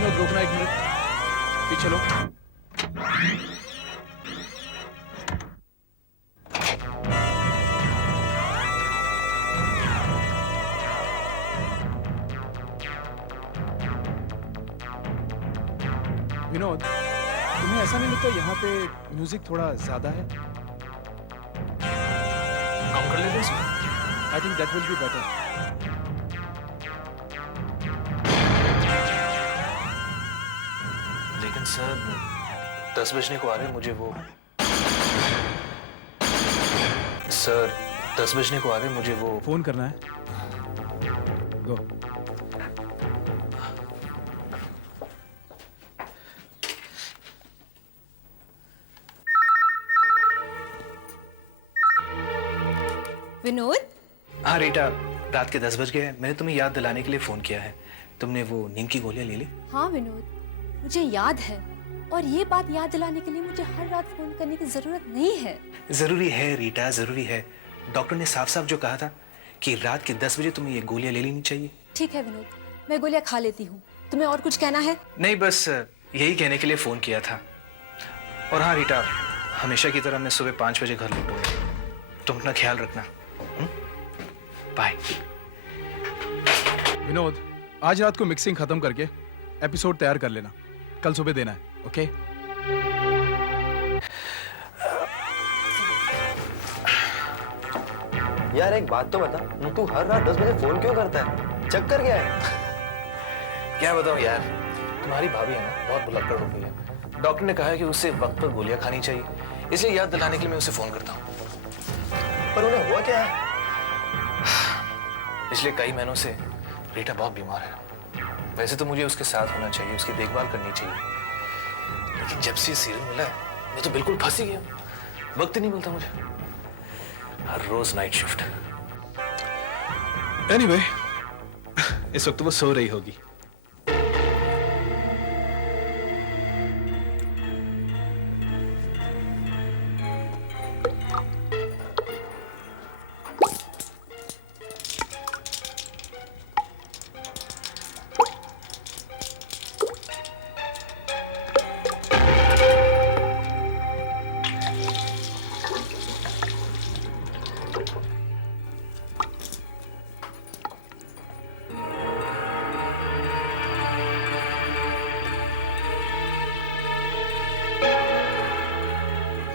विनोद रोकना, 1 मिनट पीछे लो। विनोद, तुम्हें ऐसा नहीं लगता यहाँ पे म्यूजिक थोड़ा ज्यादा है? कम कर लेते हैं। I think that will be better. लेकिन सर 10 बजने को आ रहे हैं, मुझे वो सर 10 बजने को आ रहे हैं, मुझे वो फोन करना है। गो। विनोद, हाँ रीटा, रात के 10 बज गए। मैंने तुम्हें याद दिलाने के लिए फोन किया है। तुमने वो नींद की गोलियां ले ली? हाँ विनोद, मुझे याद है, और ये बात याद दिलाने के लिए मुझे हर रात फोन करने की जरूरत नहीं है। जरूरी है रीटा, जरूरी है। डॉक्टर ने साफ साफ जो कहा था कि रात के 10 बजे तुम्हें ये गोलियां ले लेनी चाहिए। ठीक है विनोद, मैं गोलियां खा लेती हूँ। तुम्हें और कुछ कहना है? नहीं, बस यही कहने के लिए फोन किया था। और हाँ रीटा, हमेशा की तरह मैं सुबह 5 बजे घर लौटूंगा। तुम अपना ख्याल रखना। बाय। विनोद, आज रात को मिक्सिंग खत्म करके एपिसोड तैयार कर लेना, कल सुबह देना है। ओके? यार एक बात तो बता, तू हर रात 10 बजे फोन क्यों करता है? चक्कर क्या है? क्या बताऊं यार, तुम्हारी भाभी है ना, बहुत भुलक्कड़ हो गई है। डॉक्टर ने कहा है कि उसे वक्त पर गोलियां खानी चाहिए, इसलिए याद दिलाने के लिए मैं उसे फोन करता हूँ। पर उन्हें हुआ क्या है? पिछले कई महीनों से रीटा बहुत बीमार है। वैसे तो मुझे उसके साथ होना चाहिए, उसकी देखभाल करनी चाहिए, लेकिन जब से सीरियल मिला है मैं तो बिल्कुल फंस ही गया। वक्त ही नहीं मिलता मुझे, हर रोज नाइट शिफ्ट। एनीवे, इस वक्त वो सो रही होगी।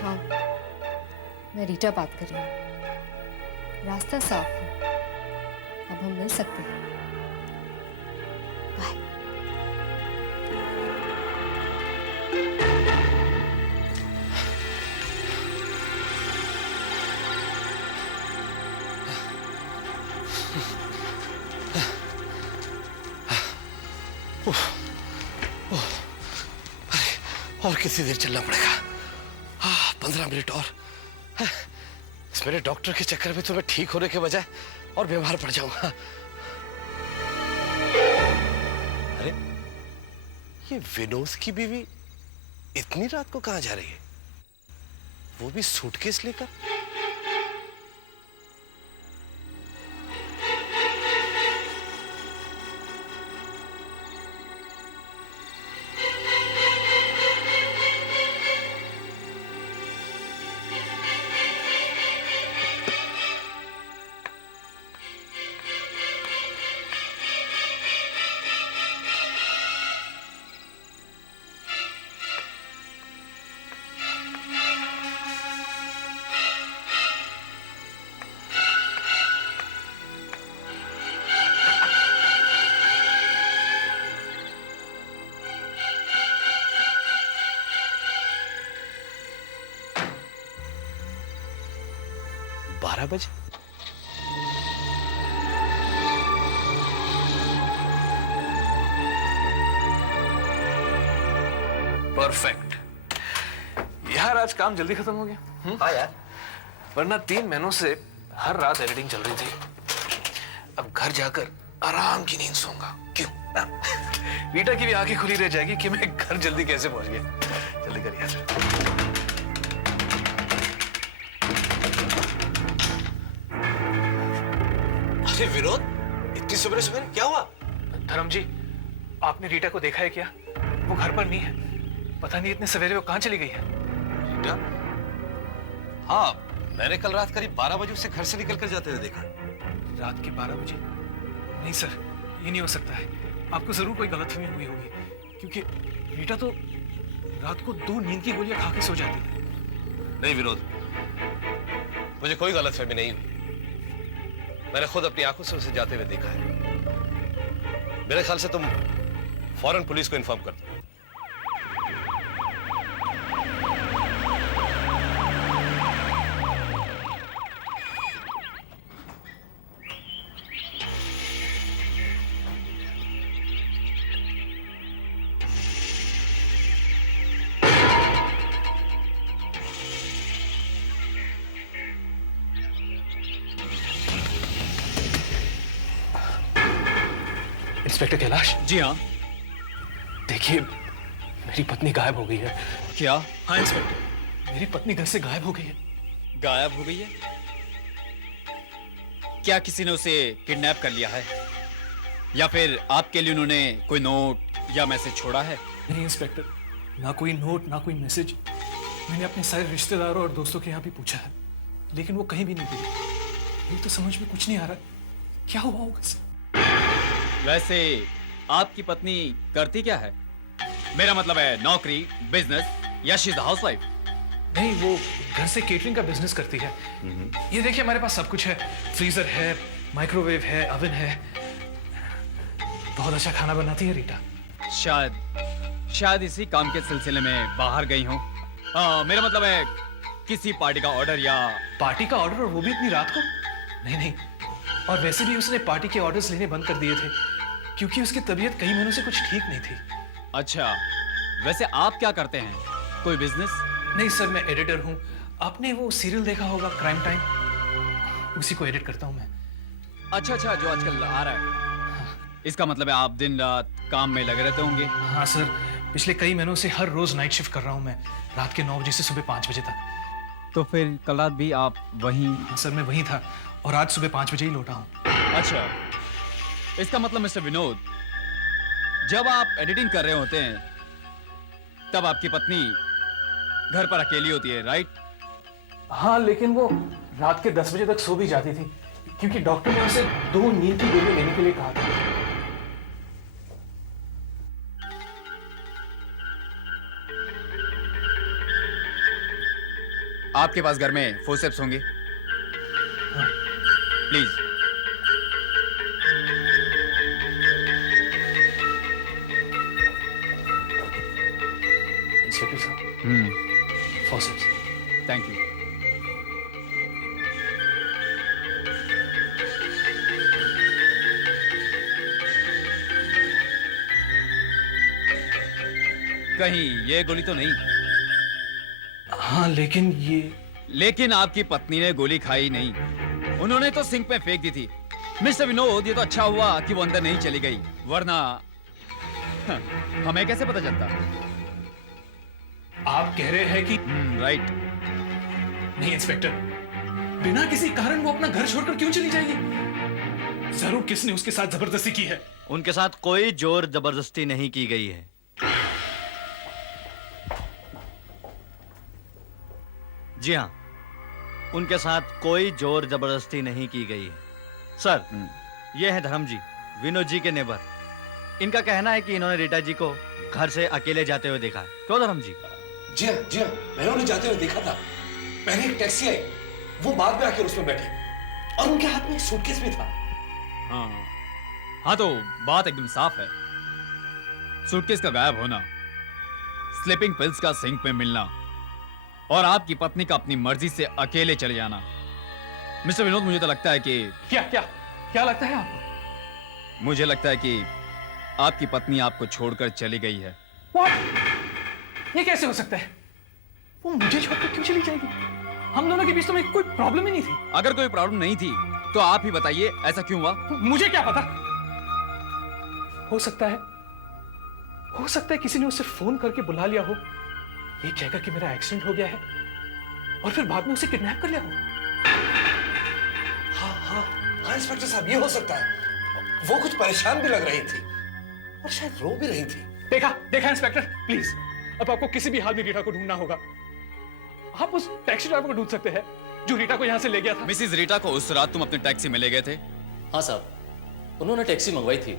हाँ, मैं रीटा बात कर रही हूँ। रास्ता साफ है, अब हम मिल सकते हैं। बाय। और कितनी देर चलना पड़ेगा? 15 मिनट और। इस मेरे डॉक्टर के चक्कर में तो मैं ठीक होने के बजाय और बीमार पड़ जाऊंगा। अरे, ये विनोद की बीवी इतनी रात को कहां जा रही है? वो भी सूटकेस लेकर? बारह बजे? परफेक्ट। यार आज काम जल्दी खत्म हो गया। हाँ यार। वरना 3 महीनों से हर रात एडिटिंग चल रही थी। अब घर जाकर आराम की नींद सोऊंगा। क्यों? रीटा की भी आंखें खुली रह जाएगी कि मैं घर जल्दी कैसे पहुंच गया। जल्दी कर यार। अरे विनोद, इतनी सवेरे सवेरे क्या हुआ? धर्म जी, आपने रीटा को देखा है क्या? वो घर पर नहीं है। पता नहीं इतने सवेरे वो कहाँ चली गई है। रीटा? हाँ, मैंने कल रात करीब 12 बजे उसे घर से निकल कर जाते हुए देखा। रात के 12 बजे? नहीं सर, ये नहीं हो सकता है। आपको जरूर कोई गलतफहमी हुई होगी, क्योंकि रीटा तो रात को 2 नींद की गोलियां खा के सो जाती है। नहीं विनोद, मुझे कोई गलतफहमी नहीं हुई। मैंने खुद अपनी आंखों से उसे जाते हुए देखा है। मेरे ख्याल से तुम फौरन पुलिस को इन्फॉर्म कर दो। इंस्पेक्टर कैलाश। जी हाँ। देखिए, मेरी पत्नी गायब हो गई है। क्या? हाँ इंस्पेक्टर, मेरी पत्नी घर से गायब हो गई है। गायब हो गई है? क्या किसी ने उसे किडनैप कर लिया है, या फिर आपके लिए उन्होंने कोई नोट या मैसेज छोड़ा है? नहीं इंस्पेक्टर, ना कोई नोट ना कोई मैसेज। मैंने अपने सारे रिश्तेदारों और दोस्तों के यहाँ भी पूछा है, लेकिन वो कहीं भी नहीं मिली। ये तो समझ में कुछ नहीं आ रहा, क्या हुआ होगा सर? वैसे आपकी पत्नी करती क्या है? मेरा मतलब है नौकरी, बिजनेस, या शी इज हाउसवाइफ? नहीं, वो घर से केटरिंग का बिजनेस करती है। ये देखिए, हमारे पास सब कुछ है। फ्रीजर है, माइक्रोवेव है, अवन है। बहुत अच्छा खाना बनाती है रीटा। शायद इसी काम के सिलसिले में बाहर गई हूँ। मेरा मतलब है किसी पार्टी का ऑर्डर या... पार्टी का ऑर्डर, और वो भी इतनी रात को? नहीं नहीं, और वैसे भी उसने पार्टी के ऑर्डर्स लेने बंद कर दिए थे, क्योंकि उसकी तबीयत कई महीनों से कुछ ठीक नहीं थी। अच्छा, वैसे आप क्या करते हैं? कोई बिजनेस? नहीं सर, मैं एडिटर हूँ। आपने वो सीरियल देखा होगा, क्राइम टाइम, उसी को एडिट करता हूँ मैं। अच्छा, जो आजकल आ रहा है। इसका मतलब है आप दिन रात काम में लगे रहते होंगे? हाँ सर, पिछले कई महीनों से हर रोज नाइट शिफ्ट कर रहा हूँ मैं, रात के 9 बजे से सुबह 5 बजे तक। तो फिर कल रात भी आप वहीं? हाँ सर, मैं वहीं था, और आज सुबह 5 बजे ही लौटा हूँ। अच्छा, इसका मतलब मिस्टर विनोद, जब आप एडिटिंग कर रहे होते हैं तब आपकी पत्नी घर पर अकेली होती है, राइट? हाँ, लेकिन वो रात के 10 बजे तक सो भी जाती थी, क्योंकि डॉक्टर ने उसे 2 नींद की गोलियां लेने के लिए कहा था। आपके पास घर में फोर्सेप्स होंगे? प्लीज। इंस्पेक्टर साहब, फॉर्सेप्स। Thank you. कहीं ये गोली तो नहीं? हाँ, लेकिन आपकी पत्नी ने गोली खाई नहीं, उन्होंने तो सिंक में फेंक दी थी। मिस्टर विनोद, ये तो अच्छा हुआ कि वो अंदर नहीं चली गई, वरना हमें कैसे पता चलता? आप कह रहे हैं कि... राइट। नहीं इंस्पेक्टर, बिना किसी कारण वो अपना घर छोड़कर क्यों चली जाएगी? जरूर किसने उसके साथ जबरदस्ती की है। उनके साथ कोई जोर जबरदस्ती नहीं की गई है। जी हाँ, उनके साथ कोई जोर जबरदस्ती नहीं की गई है। सर, ये है धर्म जी, विनोद जी के नेबर। इनका कहना है कि इन्होंने रीटा जी को घर से अकेले जाते हुए देखा है। क्यों धर्म जी? जी हाँ, मैंने उन्हें जाते हुए देखा था। पहले एक टैक्सी आई, वो बाद में आकर उसमें बैठे, और उनके हाथ में एक सूटकेस भी था। हाँ, तो बात एकदम साफ है। सूटकेस का गायब होना, स्लीपिंग पिल्स का सिंक में मिलना, और आपकी पत्नी का अपनी मर्जी से अकेले चले जाना। मिस्टर विनोद, मुझे तो लगता है कि... क्या लगता है आपको? मुझे लगता है कि आपकी पत्नी आपको छोड़कर चली गई है। ये कैसे हो सकता है? वो मुझे छोड़कर क्यों चली जाएगी? हम दोनों के बीच तो में कोई प्रॉब्लम ही नहीं थी। अगर कोई प्रॉब्लम नहीं थी तो आप ही बताइए, ऐसा क्यों हुआ? मुझे क्या पता? हो सकता है किसी ने उसे फोन करके बुला लिया हो, ये कहकर कि मेरा एक्सीडेंट हो गया है, और फिर बाद में उसे किडनैप कर लिया हो। हाँ इंस्पेक्टर साहब, ये हो सकता है। वो कुछ परेशान भी लग रही थी। और शायद रो भी रही थी। देखा देखा इंस्पेक्टर, प्लीज अब आपको किसी भी हाल में रीटा को ढूंढना होगा। आप उस टैक्सी ड्राइवर को ढूंढ सकते हैं जो रीटा को यहाँ से ले गया था। मिसिस रीटा को उस रात तुम अपने टैक्सी में ले गए थे? हाँ साहब, उन्होंने टैक्सी मंगवाई थी।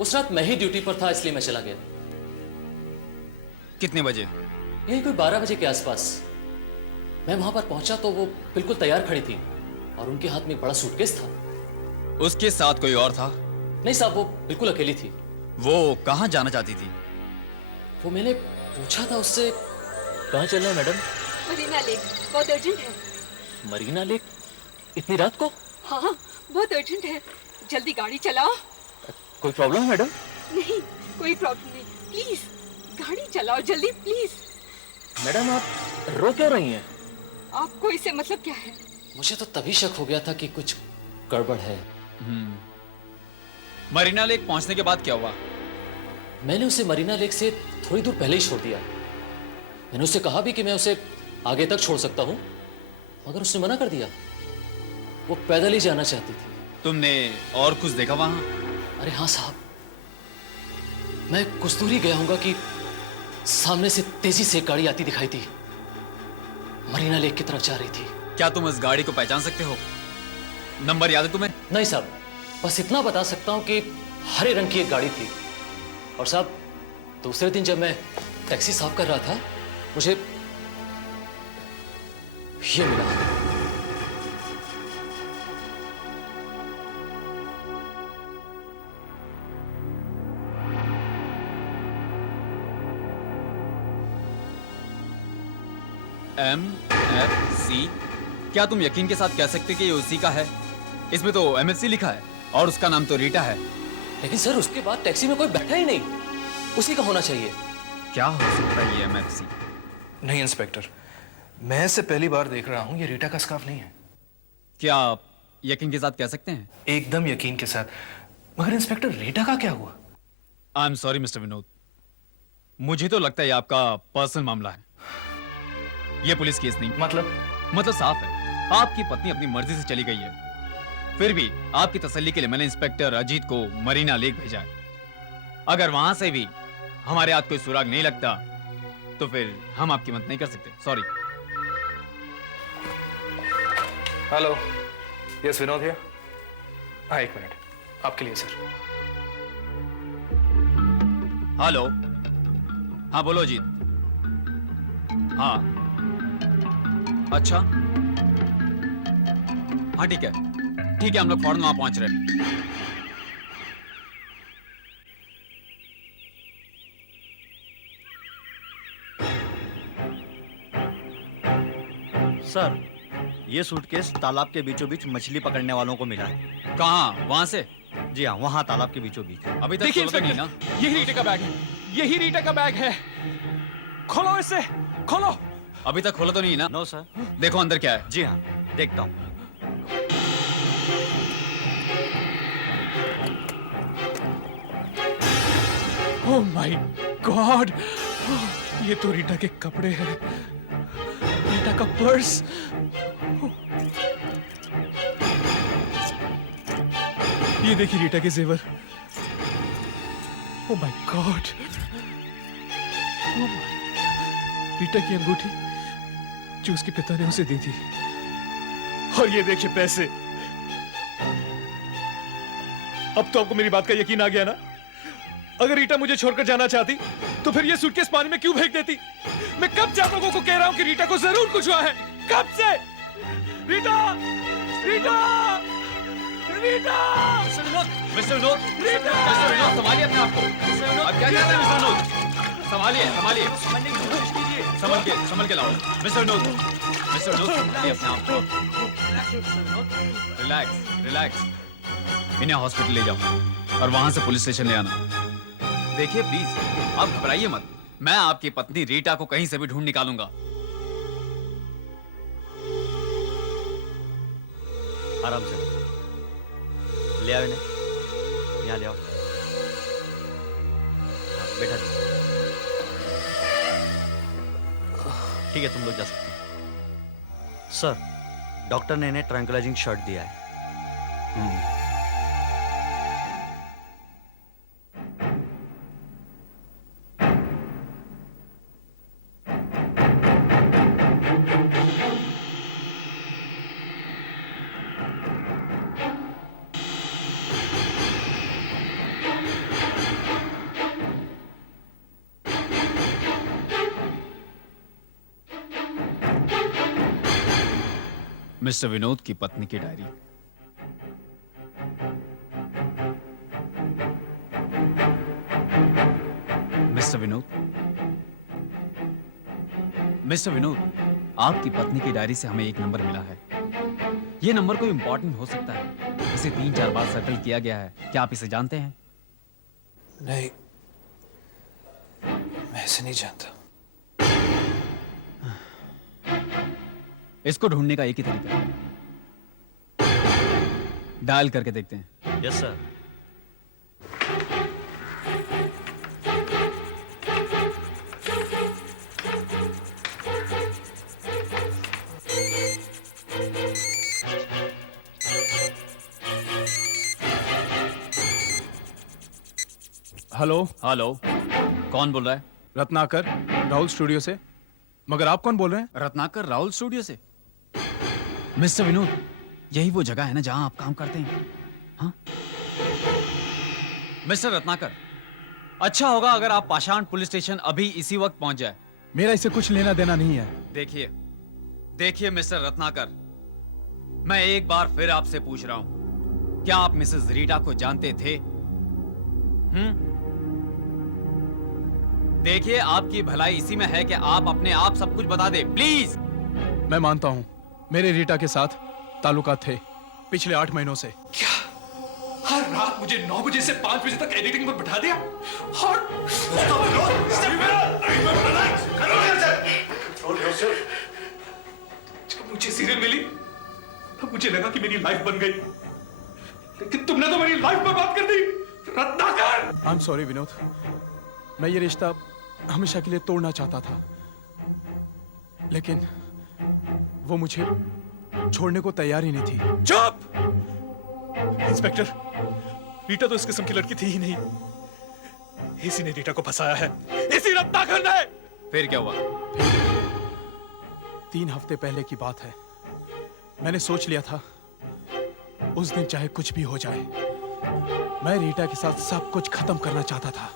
उस रात मैं ही ड्यूटी पर था, इसलिए मैं चला गया। कितने बजे? यही कोई 12 बजे के आसपास। मैं वहां पर पहुंचा तो वो बिल्कुल तैयार खड़ी थी और उनके हाथ में एक बड़ा सूटकेस था। उसके साथ कोई और था? नहीं साहब, वो बिल्कुल अकेली थी। वो कहाँ जाना चाहती थी? वो मैंने पूछा था उससे, कहाँ चलना है मैडम? मरीना लेक, बहुत अर्जेंट है। मरीना लेक? इतनी रात को? हाँ, बहुत अर्जेंट है, जल्दी गाड़ी चलाओ। कोई प्रॉब्लम है मैडम? नहीं, कोई प्रॉब्लम नहीं, प्लीज गाड़ी चलाओ जल्दी प्लीज। मैडम आप रो क्यों रही हैं? आपको इससे मतलब क्या है? मुझे तो तभी शक हो गया था कि कुछ गड़बड़ है। मरीना लेक पहुंचने के बाद क्या हुआ? मैंने उसे मरीना लेक से थोड़ी दूर पहले ही छोड़ दिया। मैंने उससे कहा भी कि मैं उसे आगे तक छोड़ सकता हूँ, मगर उसने मना कर दिया। वो पैदल ही जाना चाहती थी। तुमने और कुछ देखा वहां? अरे हाँ साहब, मैं कुछ दूर ही गया हूँगा कि सामने से तेजी से एक गाड़ी आती दिखाई दी। मरीना लेक की तरफ जा रही थी। क्या तुम इस गाड़ी को पहचान सकते हो? नंबर याद है तुम्हें? नहीं साहब, बस इतना बता सकता हूँ कि हरे रंग की एक गाड़ी थी। और साहब, दूसरे दिन जब मैं टैक्सी साफ कर रहा था, मुझे ये मिला। MFC? क्या तुम यकीन के साथ कह सकते कि ये उसी का है? इसमें तो MFC लिखा है और उसका नाम तो रीटा है। लेकिन सर, उसके बाद टैक्सी में कोई बैठा ही नहीं। उसी का होना चाहिए। क्या हो सकता है ये MFC? नहीं इंस्पेक्टर, मैं इसे पहली बार देख रहा हूँ। ये रीटा का स्कार्फ नहीं है। क्या आप यकीन के साथ कह सकते हैं? एकदम यकीन के साथ। मगर इंस्पेक्टर, रीटा का क्या हुआ? आई एम सॉरी मिस्टर विनोद, मुझे तो लगता है ये आपका पर्सनल मामला है। ये पुलिस केस नहीं। मतलब साफ है, आपकी पत्नी अपनी मर्जी से चली गई है। फिर भी आपकी तसल्ली के लिए मैंने इंस्पेक्टर अजीत को मरीना लेक भेजा है। अगर वहां से भी हमारे हाथ कोई सुराग नहीं लगता तो फिर हम आपकी मदद नहीं कर सकते। Sorry. Hello, yes Vinod here. हाँ, एक मिनट, आपके लिए सर। हेलो, हाँ बोलो अजीत। हाँ अच्छा, हाँ ठीक है, हम लोग फौरन वहां पहुंच रहे हैं। सर, ये सूटकेस तालाब के बीचों बीच मछली पकड़ने वालों को मिला है। कहाँ? वहां से? जी हाँ, वहाँ तालाब के बीचों बीच। अभी तक देखिए खोला तो नहीं ना? इंस्पेक्टर, यही रीटा का बैग है, यही रीटा का बैग है। खोलो इसे, खोलो। अभी तक खोला तो नहीं ना? No sir. देखो अंदर क्या है। जी हाँ, देखता हूँ। ओह माय गॉड, ये तो रीटा के कपड़े हैं, रीटा का पर्स। ये देखिए रीटा के जेवर। ओह माय गॉड, रीटा की अंगूठी जो उसके पिता ने उसे दी थी। और ये देखिए पैसे। अब तो आपको मेरी बात का यकीन आ गया ना? अगर रीटा मुझे छोड़कर जाना चाहती तो फिर ये सूटकेस पानी में क्यों फेंक देती? मैं कब से आप लोगों को कह रहा हूं कि रीटा को जरूर कुछ हुआ है। कब से? रीटा, रीटा, रीटा! मिस्टर विनोद, संभालिए अपने आप को। आप क्या कर रहे हैं मिस्टर विनोद? संभालिए, समझने की कोशिश कीजिए। संभल के लाओ मिस्टर विनोद, संभालिए अपने आप को। रिलैक्स। इन्हें हॉस्पिटल ले जाओ और वहां से पुलिस स्टेशन ले आना। देखिए प्लीज, आप घबराइए मत। मैं आपकी पत्नी रीटा को कहीं से भी ढूंढ निकालूंगा। आराम से ले आओ इन्हें, यहाँ ले आओ। हाँ, बैठा दो। ठीक है, तुम लोग जा सकते हो। सर, डॉक्टर ने इन्हें ट्रैंकुलाइजिंग शॉट दिया है। मिस्टर विनोद की पत्नी की diary. Mister Vinod, mister Vinod, आपकी पत्नी की डायरी से हमें एक नंबर मिला है। यह नंबर कोई इंपॉर्टेंट हो सकता है। इसे 3-4 बार सर्कल किया गया है। क्या आप इसे जानते हैं? नहीं, मैं इसे नहीं जानता। इसको ढूंढने का एक ही तरीका है, डायल करके देखते हैं। Yes sir. हेलो, हेलो, कौन बोल रहा है? रत्नाकर, राहुल स्टूडियो से। मगर आप कौन बोल रहे हैं? रत्नाकर, राहुल स्टूडियो से। मिस्टर विनोद, यही वो जगह है ना जहां आप काम करते हैं? हाँ? मिस्टर रत्नाकर, अच्छा होगा अगर आप पाषाण पुलिस स्टेशन अभी इसी वक्त पहुंच जाए। मेरा इससे कुछ लेना देना नहीं है। देखिए, देखिए मिस्टर रत्नाकर, मैं एक बार फिर आपसे पूछ रहा हूं, क्या आप मिसेस रीटा को जानते थे? देखिए, आपकी भलाई इसी में है कि आप अपने आप सब कुछ बता दे, प्लीज। मैं मानता हूं, मेरे रीटा के साथ ताल्लुकात थे पिछले 8 महीनों से। क्या हर रात मुझे 9 बजे से 5 बजे तक एडिटिंग पर बैठा दिया? और जब मुझे सीरियल मिली तब मुझे लगा कि मेरी लाइफ बन गई, लेकिन तुमने तो मेरी लाइफ बर्बाद कर दी, Ratnakar. I am sorry Vinod, मैं ये रिश्ता हमेशा के लिए तोड़ना चाहता था, लेकिन वो मुझे छोड़ने को तैयार ही नहीं थी। चुप! इंस्पेक्टर, रीटा तो इस किस्म की लड़की थी ही नहीं। इसी ने रीटा को फंसाया है, इसी रत्नाकर ने। फिर क्या हुआ? 3 हफ्ते पहले की बात है। मैंने सोच लिया था उस दिन चाहे कुछ भी हो जाए, मैं रीटा के साथ सब कुछ खत्म करना चाहता था।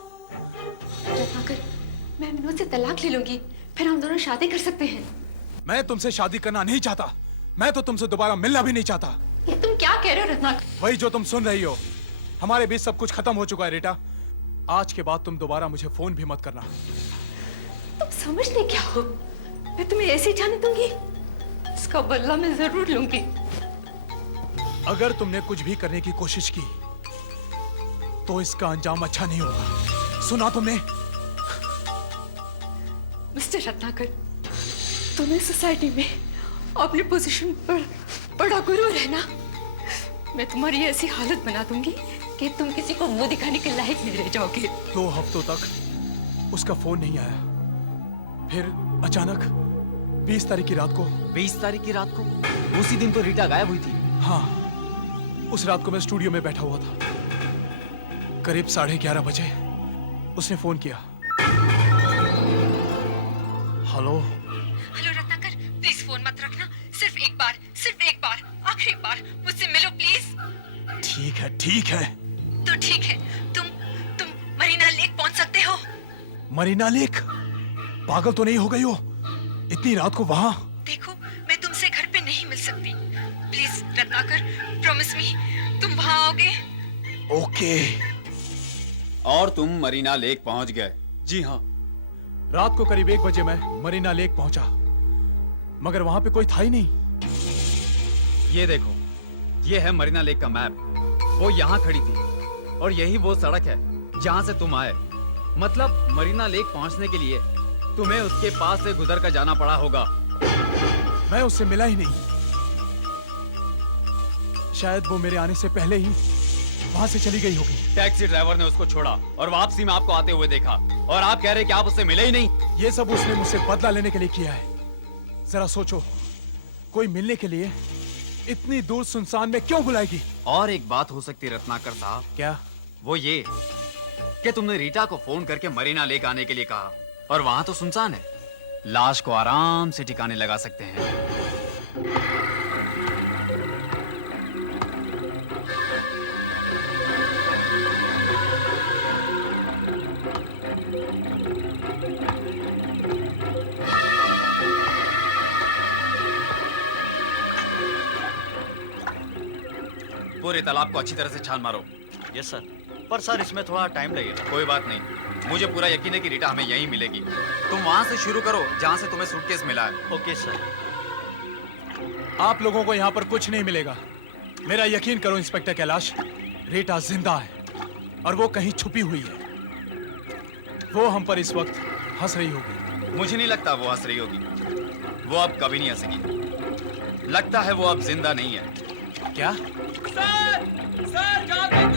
रत्नाकर, मैं विनोद से तलाक ले लूंगी, फिर हम दोनों शादी कर सकते हैं। मैं तुमसे शादी करना नहीं चाहता, मैं तो तुमसे दोबारा मिलना भी नहीं चाहता। ये तुम क्या कह रहे हो रत्नाकर? वही जो तुम सुन रही हो। हमारे बीच सब कुछ खत्म हो चुका है रीटा। आज के बाद तुम दोबारा मुझे फोन भी मत करना। तुम समझते क्या हो? मैं तुम्हें ऐसे ही जाने दूंगी? इसका बदला मैं जरूर लूंगी। अगर तुमने कुछ भी करने की कोशिश की तो इसका अंजाम अच्छा नहीं होगा। सुना तुमने? मिस्टर रत्नाकर, तुम्हें सोसाइटी में अपनी पोजीशन पर बड़ा गुरु रहना। मैं तुम्हारी ऐसी हालत बना दूंगी कि तुम किसी को मुंह दिखाने के लायक नहीं रह जाओगे। 2 हफ्तों तक उसका फोन नहीं आया। फिर अचानक 20 तारीख की रात को। 20 तारीख की रात को? उसी दिन तो रीटा गायब हुई थी। हाँ, उस रात को मैं स्टूडियो में बैठा हुआ था। करीब 11:30 बजे उसने फोन किया। Hello hello Ratnakar, please phone मत रखना। सिर्फ एक बार, आखिरी बार मुझसे मिलो प्लीज। ठीक है। तो ठीक है, तुम मरीना लेक पहुंच सकते हो? मरीना लेक? पागल तो नहीं हो गई हो? इतनी रात को वहां? देखो, मैं तुमसे घर पे नहीं मिल सकती। प्लीज रत्नाकर, प्रॉमिस मी, तुम वहां आओगे? ओके। और तुम मरीना लेक पहुंच गए? जी हाँ, रात को करीब 1 बजे मैं मरीना लेक पहुंचा, मगर वहां पे कोई था ही नहीं। ये देखो, ये है मरीना लेक का मैप। वो यहाँ खड़ी थी और यही वो सड़क है जहाँ से तुम आए। मतलब मरीना लेक पहुँचने के लिए तुम्हें उसके पास से गुजर कर जाना पड़ा होगा। मैं उससे मिला ही नहीं। शायद वो मेरे आने से पहले ही वहां से चली गई होगी। टैक्सी ड्राइवर ने उसको छोड़ा और वापसी में आपको आते हुए देखा, और आप कह रहे कि आप उससे मिले ही नहीं। ये सब उसने मुझसे बदला लेने के लिए किया है। जरा सोचो, कोई मिलने के लिए इतनी दूर सुनसान में क्यों बुलाएगी? और एक बात हो सकती है रत्नाकर साहब। क्या? वो ये कि तुमने रीटा को फोन करके मरीना लेक आने के लिए कहा, और वहां तो सुनसान है। लाश को आराम से ठिकाने लगा सकते हैं। पूरे तालाब को अच्छी तरह से छान मारो। यस सर, पर सर इसमें थोड़ा टाइम लगेगा। कोई बात नहीं, मुझे पूरा यकीन है कि रीटा हमें यहीं मिलेगी। तुम वहां से शुरू करो जहां से तुम्हें सूटकेस मिला है। Okay sir. आप लोगों को यहाँ पर कुछ नहीं मिलेगा। मेरा यकीन करो इंस्पेक्टर कैलाश, रीटा जिंदा है और वो कहीं छुपी हुई है। वो हम पर इस वक्त हंस रही होगी। मुझे नहीं लगता वो हंस रही होगी। वो अब कभी नहीं हंसेगी। लगता है वो अब जिंदा नहीं है। क्या? सर जहाँ पे